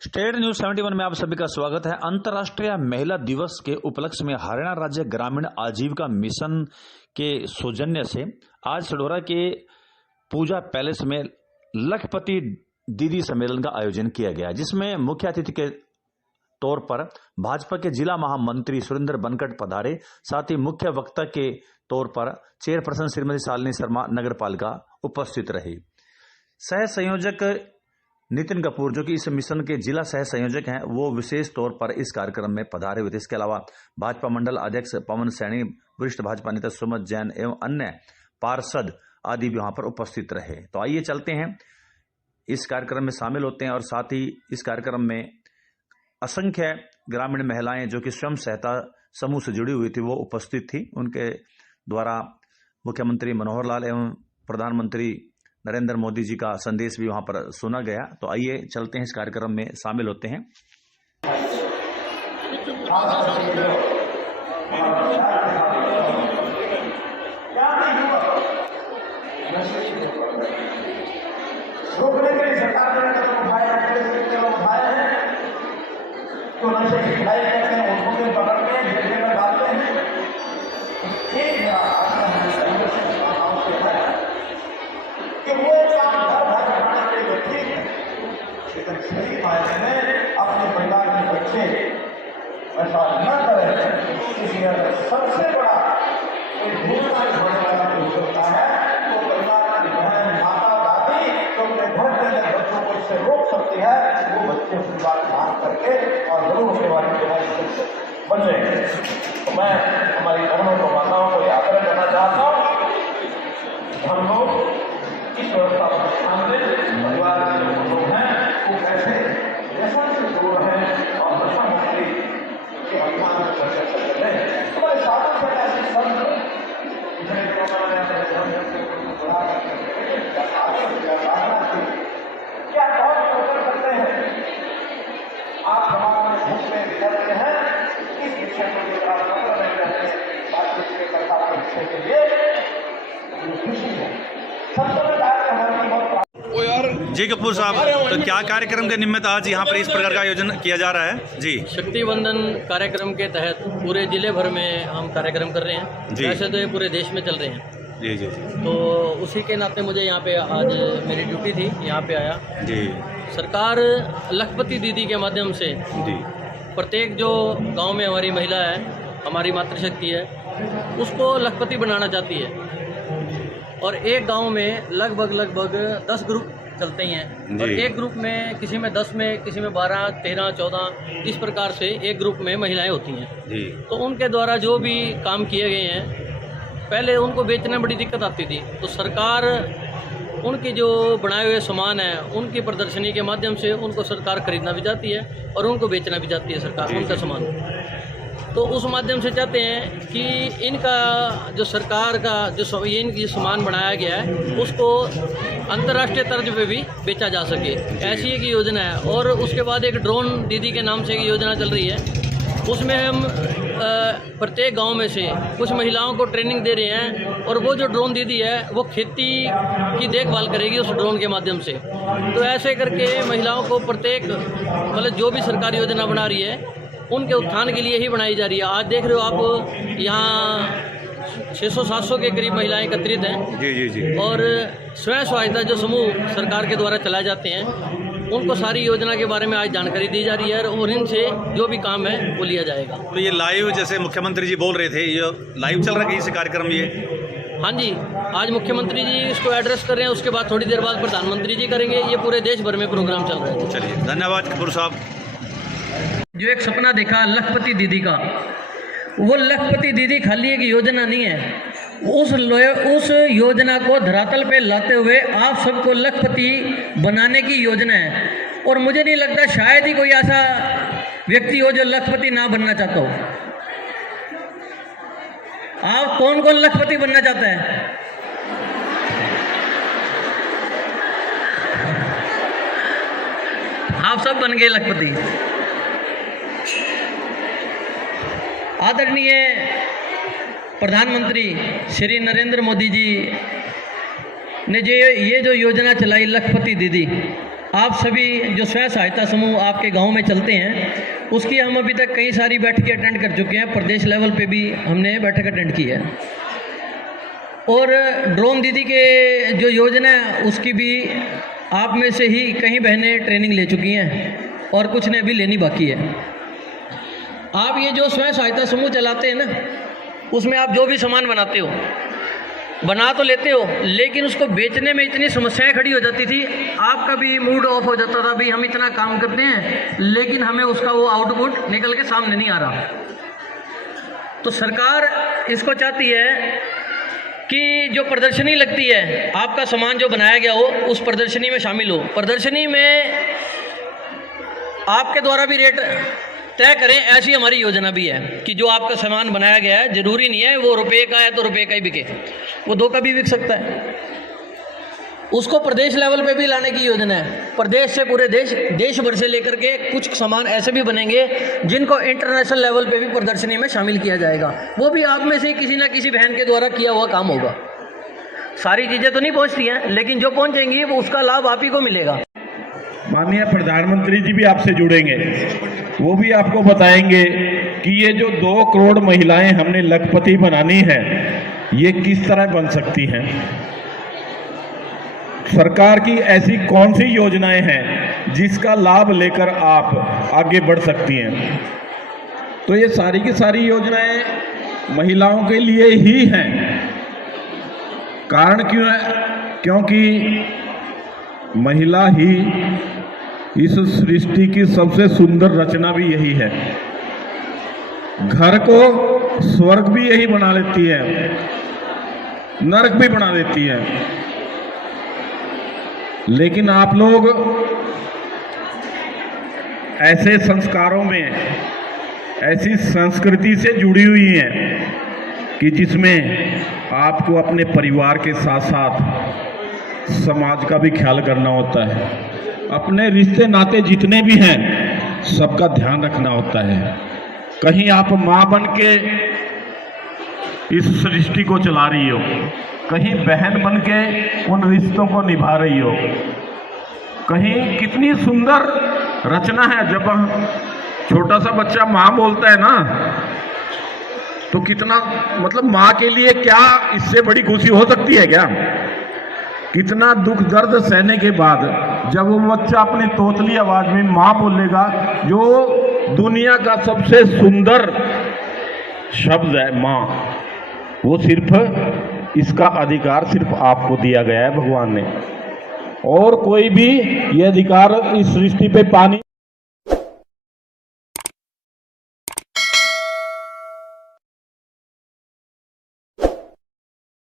State news 71 में आप सभी का स्वागत है। अंतर्राष्ट्रीय महिला दिवस के उपलक्ष्य में हरियाणा राज्य ग्रामीण आजीविका मिशन के सौजन्य से आज सडोरा के पूजा पैलेस में लखपति दीदी सम्मेलन का आयोजन किया गया, जिसमें मुख्य अतिथि के तौर पर भाजपा के जिला महामंत्री सुरेंद्र बनकट पधारे। साथ ही मुख्य वक्ता के तौर पर चेयरपर्सन श्रीमती शालिनी शर्मा नगर पालिका उपस्थित रही। सह संयोजक नितिन कपूर, जो कि इस मिशन के जिला सह संयोजक हैं, वो विशेष तौर पर इस कार्यक्रम में पधारे हुए थे। इसके अलावा भाजपा मंडल अध्यक्ष पवन सैनी, वरिष्ठ भाजपा नेता सुमत जैन एवं अन्य पार्षद आदि भी वहां पर उपस्थित रहे। तो आइए चलते हैं, इस कार्यक्रम में शामिल होते हैं। और साथ ही इस कार्यक्रम में असंख्य ग्रामीण महिलाएं जो कि स्वयं सहायता समूह से जुड़ी हुई थी, वो उपस्थित थी। उनके द्वारा मुख्यमंत्री मनोहर लाल एवं प्रधानमंत्री नरेंद्र मोदी जी का संदेश भी वहां पर सुना गया। तो आइए चलते हैं, इस कार्यक्रम में शामिल होते हैं। रोकने के लिए सरकार ने कदम उठाया है, तो नशे की खिलाई करते हैं, उनको भी पकड़ते हैं, जेल में डालते हैं। एक कि वो काम घर घर बनाने के लिए ठीक है, लेकिन सही मायने में अपने परिवार के बच्चे ऐसा न करें। इसलिए सबसे बड़ा भूलना होने वाला हो सकता है तो परिवार की बहन, माता, दादी जो अपने घर के अंदर बच्चों को इससे रोक सकती है, वो बच्चे उसकी बात मान करके और जरूर होने वाली जो है बचे। तो मैं हमारी बहनों को, माताओं को आग्रह करना चाहता हूँ, हम लोग इस व्यवस्था पर ध्यान दें। परिवार के जो लोग हैं वो कैसे व्यसन से दूर हैं और नशा मुक्ति के अभियान में चर्चा करते हैं। हमारे साधन से ऐसे संत क्या बहुत कर सकते हैं। आप समाज में घूमते फिरते हैं, इस विषय को लेकर आप बातचीत के कथा के विषय के लिए खुशी है। जी कपूर साहब, तो क्या कार्यक्रम के निमित्त आज यहाँ पर इस प्रकार का आयोजन किया जा रहा है? जी, शक्ति बंधन कार्यक्रम के तहत पूरे जिले भर में हम कार्यक्रम कर रहे हैं। वैसे तो ये पूरे देश में चल रहे हैं। जी जी जी। तो उसी के नाते मुझे यहाँ पे आज मेरी ड्यूटी थी, यहाँ पे आया। जी, सरकार लखपति दीदी के माध्यम से जी प्रत्येक जो गांव में हमारी महिला है, हमारी मातृशक्ति है, उसको लखपति बनाना चाहती है। और एक गांव में लगभग 10 ग्रुप चलते ही हैं। और एक ग्रुप में किसी में 10 में, किसी में 12, 13, 14 इस प्रकार से एक ग्रुप में महिलाएं होती हैं। जी। तो उनके द्वारा जो भी काम किए गए हैं, पहले उनको बेचने में बड़ी दिक्कत आती थी, तो सरकार उनके जो बनाए हुए सामान है, उनकी प्रदर्शनी के माध्यम से उनको सरकार खरीदना भी चाहती है और उनको बेचना भी चाहती है सरकार उनका सामान। तो उस माध्यम से चाहते हैं कि इनका जो सरकार का जो इनकी सामान बनाया गया है, उसको अंतर्राष्ट्रीय तर्ज पे भी बेचा जा सके, ऐसी एक योजना है। और उसके बाद एक ड्रोन दीदी के नाम से एक योजना चल रही है, उसमें हम प्रत्येक गांव में से कुछ महिलाओं को ट्रेनिंग दे रहे हैं। और वो जो ड्रोन दीदी है, वो खेती की देखभाल करेगी उस ड्रोन के माध्यम से। तो ऐसे करके महिलाओं को प्रत्येक मतलब जो भी सरकारी योजना बना रही है, उनके उत्थान के लिए ही बनाई जा रही है। आज देख रहे हो आप, यहाँ 600-700 के करीब महिलाएं एकत्रित हैं। जी जी जी। और स्वयं सहायता जो समूह सरकार के द्वारा चलाए जाते हैं, उनको सारी योजना के बारे में आज जानकारी दी जा रही है और इनसे जो भी काम है वो लिया जाएगा। तो ये लाइव, जैसे मुख्यमंत्री जी बोल रहे थे, ये लाइव चल रहा है इस कार्यक्रम ये? हाँ जी, आज मुख्यमंत्री जी इसको एड्रेस कर रहे हैं, उसके बाद थोड़ी देर बाद प्रधानमंत्री जी करेंगे। ये पूरे देश भर में प्रोग्राम चल रहा है। चलिए, धन्यवाद कपूर साहब। जो एक सपना देखा लखपति दीदी का, वो लखपति दीदी खाली एक योजना नहीं है, उस योजना को धरातल पे लाते हुए आप सबको लखपति बनाने की योजना है। और मुझे नहीं लगता शायद ही कोई ऐसा व्यक्ति हो जो लखपति ना बनना चाहता हो। आप कौन कौन लखपति बनना चाहता है? आप सब बन गए लखपति। आदरणीय प्रधानमंत्री श्री नरेंद्र मोदी जी ने ये जो योजना चलाई लखपति दीदी, आप सभी जो स्वयं सहायता समूह आपके गांव में चलते हैं, उसकी हम अभी तक कई सारी बैठकें अटेंड कर चुके हैं। प्रदेश लेवल पे भी हमने बैठक अटेंड की है। और ड्रोन दीदी के जो योजना है उसकी भी आप में से ही कई बहनें ट्रेनिंग ले चुकी हैं और कुछ ने अभी लेनी बाकी है। आप ये जो स्वयं सहायता समूह चलाते हैं ना, उसमें आप जो भी सामान बनाते हो, बना तो लेते हो, लेकिन उसको बेचने में इतनी समस्याएं खड़ी हो जाती थी, आपका भी मूड ऑफ हो जाता था। भाई हम इतना काम करते हैं लेकिन हमें उसका वो आउटपुट निकल के सामने नहीं आ रहा। तो सरकार इसको चाहती है कि जो प्रदर्शनी लगती है, आपका सामान जो बनाया गया हो उस प्रदर्शनी में शामिल हो। प्रदर्शनी में आपके द्वारा भी रेट तय करें, ऐसी हमारी योजना भी है कि जो आपका सामान बनाया गया है, जरूरी नहीं है वो रुपये का है तो रुपये का ही बिके, वो 2 का भी बिक सकता है। उसको प्रदेश लेवल पे भी लाने की योजना है। प्रदेश से पूरे देश भर से लेकर के कुछ सामान ऐसे भी बनेंगे जिनको इंटरनेशनल लेवल पे भी प्रदर्शनी में शामिल किया जाएगा। वो भी आप में से किसी ना किसी बहन के द्वारा किया हुआ काम होगा। सारी चीज़ें तो नहीं पहुँचती हैं, लेकिन जो पहुँचेंगी वो उसका लाभ आप ही को मिलेगा। माननीय प्रधानमंत्री जी भी आपसे जुड़ेंगे, वो भी आपको बताएंगे कि ये जो 2 करोड़ महिलाएं हमने लखपति बनानी है, ये किस तरह बन सकती हैं। सरकार की ऐसी कौन सी योजनाएं हैं जिसका लाभ लेकर आप आगे बढ़ सकती हैं। तो ये सारी की सारी योजनाएं महिलाओं के लिए ही हैं। कारण क्यों है? क्योंकि महिला ही इस सृष्टि की सबसे सुंदर रचना भी यही है। घर को स्वर्ग भी यही बना लेती है, नरक भी बना देती है। लेकिन आप लोग ऐसे संस्कारों में, ऐसी संस्कृति से जुड़ी हुई हैं कि जिसमें आपको अपने परिवार के साथ साथ समाज का भी ख्याल करना होता है। अपने रिश्ते नाते जितने भी हैं सबका ध्यान रखना होता है। कहीं आप माँ बन के इस सृष्टि को चला रही हो, कहीं बहन बन के उन रिश्तों को निभा रही हो। कहीं कितनी सुंदर रचना है, जब छोटा सा बच्चा माँ बोलता है ना, तो कितना मतलब माँ के लिए क्या इससे बड़ी खुशी हो सकती है क्या। कितना दुख दर्द सहने के बाद जब वो बच्चा अपनी तोतली आवाज में माँ बोलेगा, जो दुनिया का सबसे सुंदर शब्द है माँ, वो सिर्फ इसका अधिकार सिर्फ आपको दिया गया है भगवान ने। और कोई भी ये अधिकार इस सृष्टि पे पानी